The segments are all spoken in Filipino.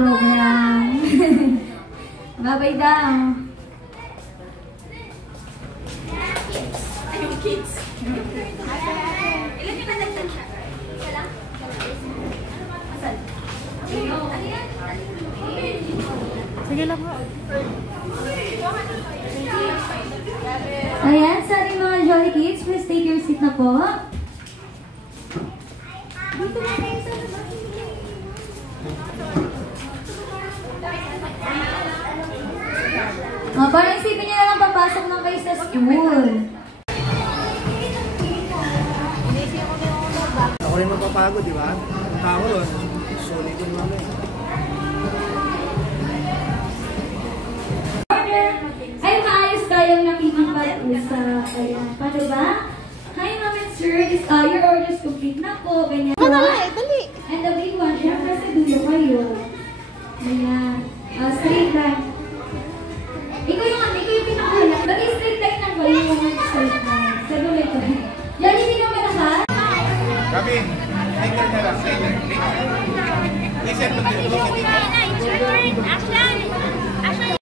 program. Bye-bye daw. Ayun, kids. Ilan yung nadagdag siya? Isa lang? Asan? Ano yan? Sige lang po. Ayan, sorry mga Jolly Kids. Please take your seat na po. Parang isipin niyo na lang papasok ng kayo sa school. Ako rin mapapagod, di ba? Ang tao ron, solid yung mami. Ay, maayos tayong nakikipag-usap. Ayan, paano ba? Hi, ma'am and sir. Your order is complete na po. Ganyan. Dali. And the big one, syempre sa dulo kayo. Ayan. Straight line. Ikaw yung pinakahalang. Mag-straight line lang kayo yung mga straight line. Sa dulo ko. Yan, hindi naman lahat. Gabi, later na lang. Later. Listen to the look. It's your turn. Ashley.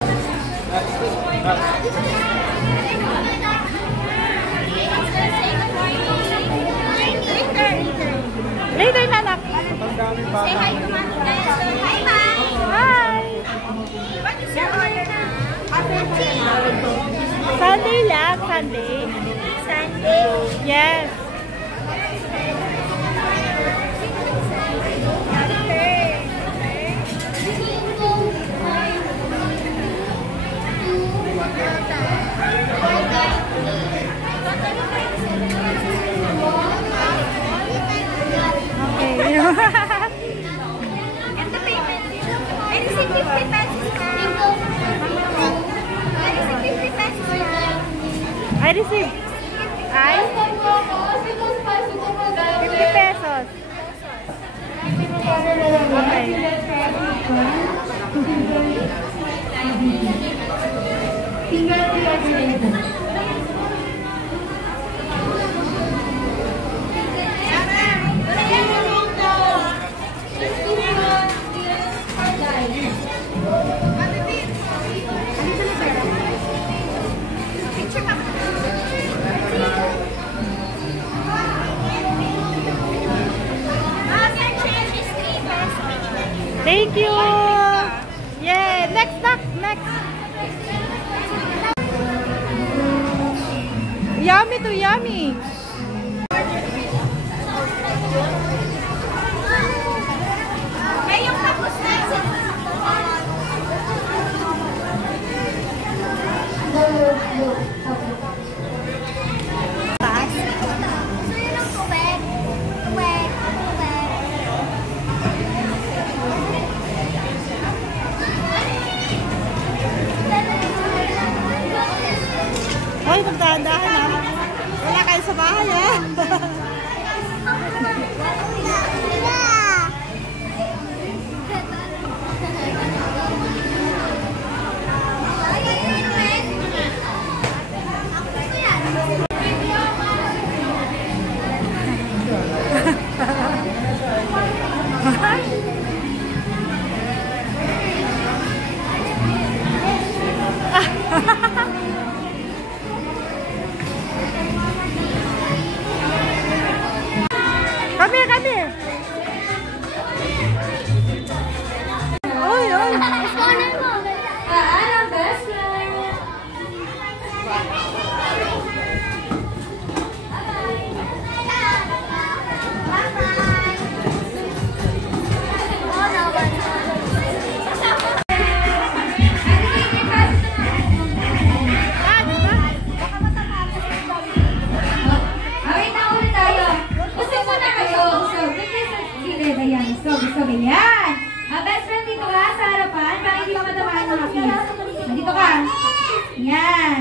Later na lang. Say hi to Mom. Hi, Mom. Hi. What is your order na? Sunday lang. Sunday. Sunday. Yes. And the payment. I received 50 pesos now. I received 50 pesos now. I received. Ay? 50 pesos. Thank you. Yeah, next. Yummy to yummy. May yung tapos na. Hoy, magdahan-dahan ha. Wala kayo sa bahay ha. Kami. Oy. Paalam, best friend. Yan. Best friend, dito ka sa harapan para hindi ka matamaan mga kids. Dito ka. Yan.